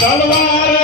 तलवार